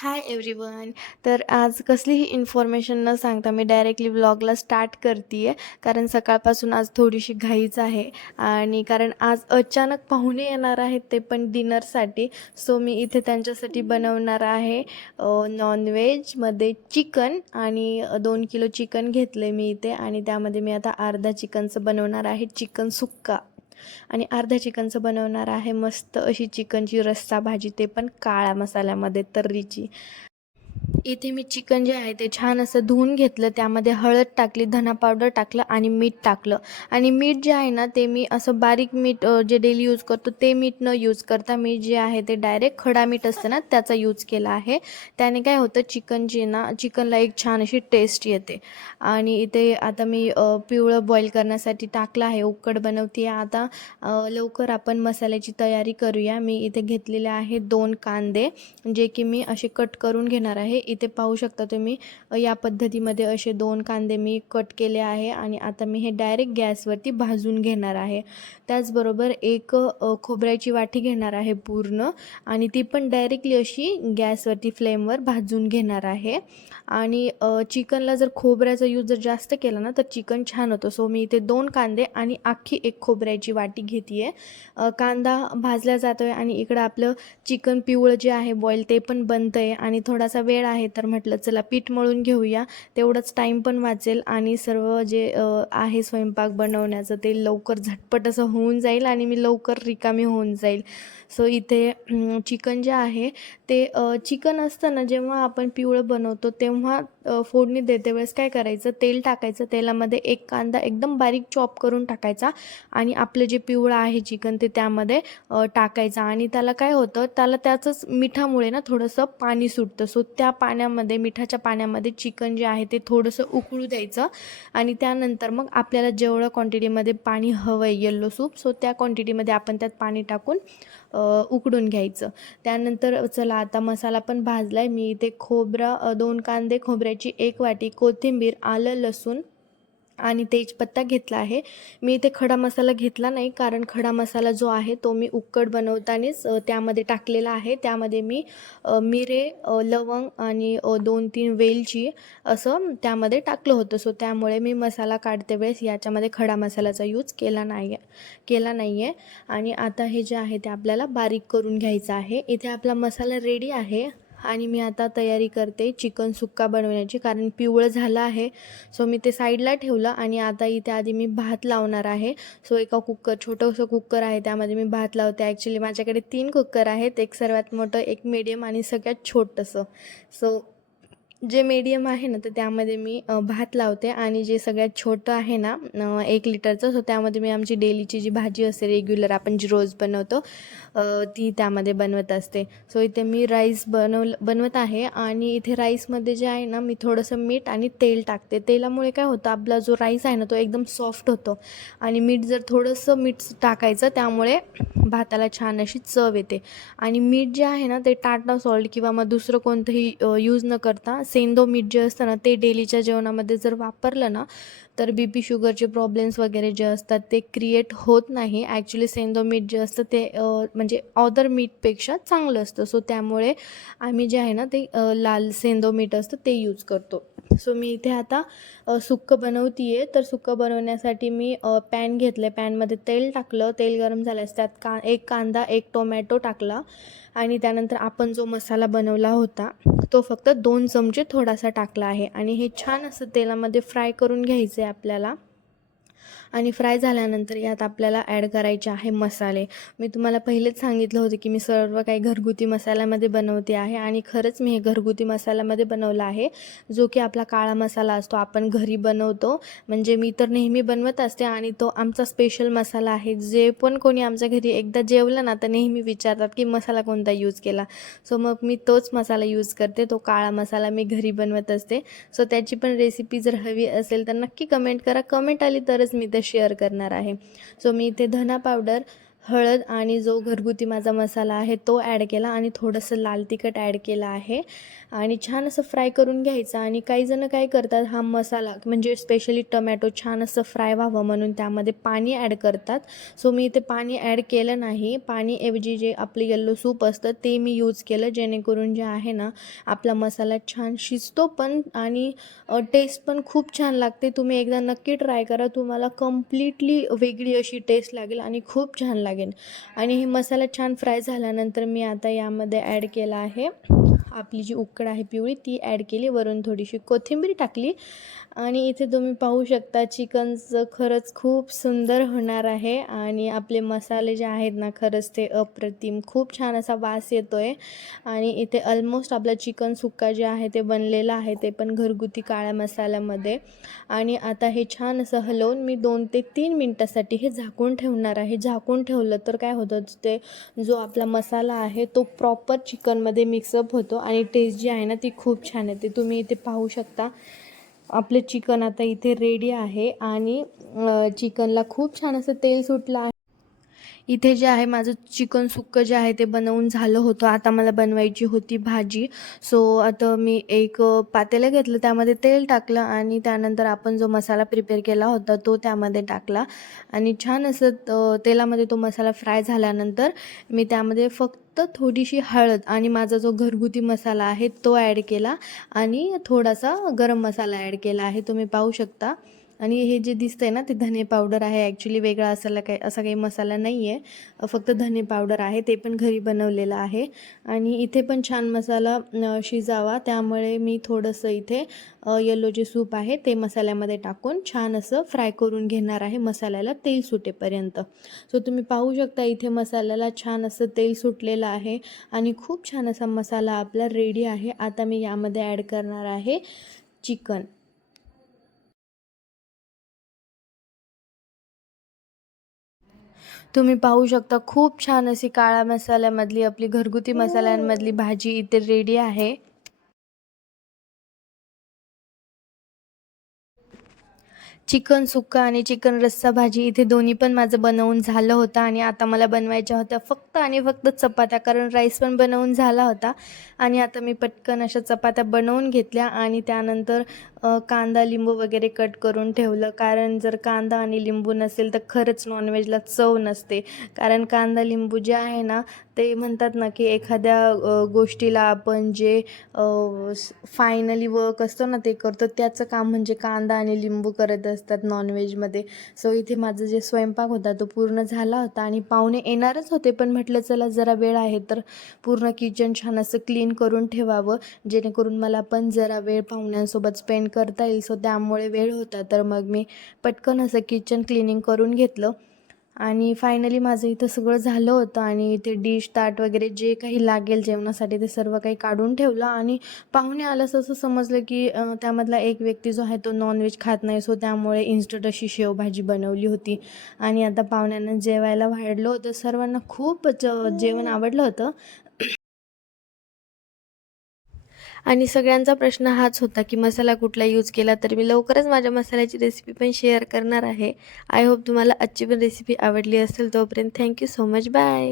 Hi everyone तर आज कसलीही इन्फॉर्मेशन न सांगता मी डायरेक्टली ब्लॉगला स्टार्ट करते आहे कारण सकाळपासून आज थोडीशी घाईच आहे. आणि कारण आज अचानक पाहुणे येणार आहेत ते पण डिनरसाठी सो मी इथे त्यांच्यासाठी बनवणार आहे नॉनव्हेजमध्ये चिकन आणि दोन किलो चिकन घेतलं आहे मी इथे. आणि त्यामध्ये मी आता अर्धा चिकनचं बनवणार आहे चिकन सुक्का. आणि अर्ध्या चिकनचं बनवणार आहे मस्त अशी चिकनची रस्सा भाजी ते पण काळ्या मसाल्यामध्ये तर्रीची. इथे मी चिकन जे आहे ते छान असं धुवून घेतलं. त्यामध्ये हळद टाकली धना पावडर टाकलं आणि मीठ टाकलं. आणि मीठ जे आहे ना ते मी असं बारीक मीठ जे डेली यूज करतो ते मीठ न यूज करता मी जे आहे ते डायरेक्ट खडा मीठ असतं ना त्याचा यूज केला आहे. त्याने काय होतं चिकन जे ना चिकनला एक छान अशी टेस्ट येते. आणि इथे आता मी पिवळं बॉईल करण्यासाठी टाकलं आहे उकड बनवते आता. लवकर आपण मसाल्याची तयारी करूया. मी इथे घेतलेले आहे दोन कांदे जे की मी असे कट करून घेणार आहे. इथे पाहू शकता तुम्ही. या पद्धतीमध्ये असे दोन कांदे मी कट केले आहे आणि आता मी हे डायरेक्ट गॅसवरती भाजून घेणार आहे. त्याचबरोबर एक खोबऱ्याची वाटी घेणार आहे पूर्ण आणि ती पण डायरेक्टली अशी गॅसवरती फ्लेमवर भाजून घेणार आहे. आणि चिकनला जर खोबऱ्याचा यूज जर जास्त केला ना तर चिकन छान होतं. सो मी इथे दोन कांदे आणि अख्खी एक खोबऱ्याची वाटी घेते आहे कांदा भाजला जातो आहे आणि इकडं आपलं चिकन पिवळं जे आहे बॉईल ते पण बनतं आहे आणि थोडासा वेळ आहे तर म्हटलं चला पीठ मळून घेऊया. तेवढंच टाईम पण वाचेल आणि सर्व जे आहे स्वयंपाक बनवण्याचं ते लवकर झटपट असं होऊन जाईल आणि मी लवकर रिकामी होऊन जाईल. सो इथे चिकन जे आहे ते चिकन असतं ना जेव्हा आपण पिवळं बनवतो तेव्हा फोडणी देते वेळेस काय करायचं? तेल टाकायचं. तेलामध्ये एक कांदा एकदम बारीक चॉप करून टाकायचा आणि आपलं जे पिवळं आहे चिकन ते त्यामध्ये टाकायचं. आणि त्याला काय होतं? त्याला त्याचंच मिठामुळे ना थोडंसं पाणी सुटतं. सो त्या पाण्यामध्ये मिठाच्या पाण्यामध्ये चिकन जे आहे ते थोडंसं उकळू द्यायचं आणि त्यानंतर मग आपल्याला जेवढं क्वांटिटीमध्ये पाणी हवं आहे येल्लो सूप सो त्या क्वांटिटीमध्ये आपण त्यात पाणी टाकून उकडून घ्यायचं. त्यानंतर चला आता मसाला पण भाजला आहे मी इथे खोबरा दोन कांदे खोबऱ्याची एक वाटी कोथिंबीर आलं लसूण आणि तेजपत्ता घेतला आहे. मी इथे खडा मसाला घेतला नाही कारण खडा मसाला जो आहे तो मी उक्कड बनवतानाच त्यामध्ये टाकलेला आहे. त्यामध्ये मी मिरे लवंग आणि दोन तीन वेलची असं त्यामध्ये टाकलं होतं. सो त्यामुळे मी मसाला काढते वेळेस याच्यामध्ये खडा मसाल्याचा यूज केला नाही केला नाही आहे आणि आता हे जे आहे ते आपल्याला बारीक करून घ्यायचं आहे. इथे आपला मसाला रेडी आहे. आणि मी आता तयारी करते चिकन सुक्का बनवण्याची कारण पिवळं झालं आहे. सो मी ते साईडला ठेवलं आणि आता इथे आधी मी भात लावणार आहे. सो एका कुकर छोटंसं कुकर आहे. त्यामध्ये मी भात लावते. ॲक्च्युली माझ्याकडे तीन कुकर आहेत. एक सर्वात मोठं एक मिडियम आणि सगळ्यात छोटंसं. सो जे मीडियम आहे ना तर त्यामध्ये मी भात लावते आणि जे सगळ्यात छोटं आहे ना एक लिटरचं सो त्यामध्ये मी आमची डेलीची जी भाजी असते रेग्युलर आपण जी रोज बनवतो ती त्यामध्ये बनवत असते. सो इथे मी राईस बनवलं बनवत आहे आणि इथे राईसमध्ये जे आहे ना मी थोडंसं मीठ आणि तेल टाकते. तेलामुळे काय होतं आपला जो राईस आहे ना तो एकदम सॉफ्ट होतो. आणि मीठ जर थोडंसं मीठ टाकायचं त्यामुळे भाताला छान अशी चव येते. आणि मीठ जे आहे ना ते टाटा सॉल्ट किंवा मग दुसरं कोणतंही यूज न करता सेंदो मीठ जे असतं ना ते डेलीच्या जेवणामध्ये जर वापरलं ना तर बी पी शुगरचे प्रॉब्लेम्स वगैरे जे असतात ते क्रिएट होत नाही. ॲक्च्युली सेंदो मीठ जे असतं ते म्हणजे ऑदर मीठपेक्षा चांगलं असतं. सो त्यामुळे आम्ही जे आहे ना ते लाल सेंदो मीठ असतं ते यूज करतो. सो मी इथे आता सुकं सुक्कं बनवते आहे तर सुक्कं बनवण्यासाठी मी पॅन घेतलं आहे पॅनमध्ये तेल टाकलं. तेल गरम झाल्यास त्यात का एक कांदा एक टोमॅटो टाकला. आणि त्यानंतर आपण जो मसाला बनवला होता तो फक्त दोन चमचे थोडासा टाकला आहे. आणि हे छान असं तेलामध्ये फ्राय करून घ्यायचं आहे आपल्याला. आणि फ्राय झाल्यानंतर यात आपल्याला ॲड करायचे आहे मसाले. मी तुम्हाला पहिलेच सांगितलं होतं की मी सर्व काही घरगुती मसाल्यामध्ये बनवते आहे आणि खरंच मी हे घरगुती मसाल्यामध्ये बनवलं आहे. जो की आपला काळा मसाला असतो आपण घरी बनवतो. म्हणजे मी तर नेहमी बनवत असते आणि तो आमचा स्पेशल मसाला आहे. जे पण कोणी आमच्या घरी एकदा जेवलं ना तर नेहमी विचारतात की मसाला कोणता यूज केला? सो मग मी तोच मसाला यूज करते. तो काळा मसाला मी घरी बनवत असते. सो त्याची पण रेसिपी जर हवी असेल तर नक्की कमेंट करा. कमेंट आली तरच मी ते शेअर करणार आहे. सो मी इथे धना पावडर हळद आणि जो घरगुती माझा मसाला आहे तो ॲड केला आणि थोडंसं लाल तिखट ॲड केलं आहे. आणि छान असं फ्राय करून घ्यायचं. आणि काही जण काय करतात हा मसाला म्हणजे स्पेशली टमॅटो छान असं फ्राय व्हावं म्हणून त्यामध्ये पाणी ॲड करतात. सो मी इथे पाणी ॲड केलं नाही. पाणीऐवजी जे आपलं येल्लो सूप असतं ते मी यूज केलं. जेणेकरून जे आहे ना आपला मसाला छान शिजतो पण आणि टेस्ट पण खूप छान लागते. तुम्ही एकदा नक्की ट्राय करा. तुम्हाला कम्प्लिटली वेगळी अशी टेस्ट लागेल आणि खूप छान लागेल. आणि हे मसाला छान फ्राय झाल्यानंतर मी आता यामध्ये ॲड केला आहे. आपली जी उकड आहे पिवळी ती ॲड केली. वरून थोडीशी कोथिंबीर टाकली. आणि इथे तुम्ही पाहू शकता चिकनचं खरंच खूप सुंदर होणार आहे. आणि आपले मसाले जे आहेत ना खरंच ते अप्रतिम. खूप छान असा वास येतो आहे आणि इथे ऑलमोस्ट आपलं चिकन सुक्का जे आहे ते बनलेलं आहे ते पण घरगुती काळ्या मसाल्यामध्ये. आणि आता हे छान असं हलवून मी दोन ते तीन मिनटासाठी हे झाकून ठेवणार आहे. झाकून ठेवलं तर काय होतं ते जो आपला मसाला आहे तो प्रॉपर चिकनमध्ये मिक्सअप होतो आणि टेस्ट जी आहे ना ती खूप छान येते. तुम्ही इथे पाहू शकता. आपले चिकन आता इथे रेडी आहे आणि चिकनला खूप छान असं तेल सुटलं आहे. इथे जे आहे माझं चिकन सुक्कं जे आहे ते बनवून झालं होतं. आता मला बनवायची होती भाजी. सो आता मी एक पातेलं घेतलं. त्यामध्ये तेल टाकलं आणि त्यानंतर आपण जो मसाला प्रिपेअर केला होता तो त्यामध्ये टाकला. आणि छान असं तेलामध्ये तो मसाला फ्राय झाल्यानंतर मी त्यामध्ये फक्त थोडीशी हळद आणि माझा जो घरगुती मसाला आहे तो ॲड केला. आणि थोडासा गरम मसाला ॲड केला आहे. तुम्ही पाहू शकता. आणि हे जे दिसतंय ना ते धने पावडर आहे. ॲक्च्युली वेगळा असायला काही असा काही मसाला नाही आहे फक्त धने पावडर आहे. ते पण घरी बनवलेलं आहे. आणि इथे पण छान मसाला शिजावा. त्यामुळे मी थोडंसं इथे येलो जे सूप आहे ते मसाल्यामध्ये टाकून छान असं फ्राय करून घेणार आहे मसाल्याला तेल सुटेपर्यंत. सो तुम्ही पाहू शकता इथे मसाल्याला छान असं तेल सुटलेलं आहे. आणि खूप छान असा मसाला आपला रेडी आहे. आता मी यामध्ये ॲड करणार आहे चिकन. तुम्ही पाहू शकता खूप छान अशी काळ्या मसाल्यामधली आपली घरगुती मसाल्यांमधली भाजी इथे रेडी आहे. चिकन सुक्का आणि चिकन रस्सा भाजी इथे दोन्ही पण माझं बनवून झालं होतं आणि आता मला बनवायच्या होत्या फक्त आणि फक्त चपात्या कारण राईस पण बनवून झाला होता. आणि आता मी पटकन अशा चपात्या बनवून घेतल्या आणि त्यानंतर कांदा लिंबू वगैरे कट करून ठेवलं. कारण जर कांदा आणि लिंबू नसेल तर खरंच नॉनव्हेजला चव नसते. कारण कांदा लिंबू जे आहे ना ते म्हणतात ना की एखाद्या गोष्टीला आपण जे फायनली वर्क असतो ना ते करतो त्याचं काम म्हणजे कांदा आणि लिंबू करत असतात नॉनव्हेजमध्ये सो इथे माझं जे स्वयंपाक होता तो पूर्ण झाला होता आणि पाहुणे येणारच होते. पण म्हटलं चला जरा वेळ आहे तर पूर्ण किचन छान असं क्लीन करून ठेवावं. जेणेकरून मला पण जरा वेळ पाहुण्यांसोबत स्पेंड करता येईल. सो त्यामुळे वेळ होता. तर मग मी पटकन असं किचन क्लिनिंग करून घेतलं. आणि फायनली माझं इथं सगळं झालं होतं. आणि इथे डिश ताट वगैरे जे काही लागेल जेवणासाठी ते सर्व काही काढून ठेवलं. आणि पाहुणे आल्यास असं समजलं की त्यामधला एक व्यक्ती जो आहे तो नॉनव्हेज खात नाही. सो त्यामुळे इन्स्टंट अशी शेवभाजी बनवली होती. आणि आता पाहुण्यांना जेवायला वाढलं होतं. सर्वांना खूप जेवण आवडलं होतं. आणि सगळ्यांचा प्रश्न हाच होता की मसाला कुठला यूज केला तर मी लवकरच माझ्या मसाल्याची रेसिपी पण शेअर करणार आहे. आय होप तुम्हाला आजची पण रेसिपी आवडली असेल तोपर्यंत थँक्यू सो मच बाय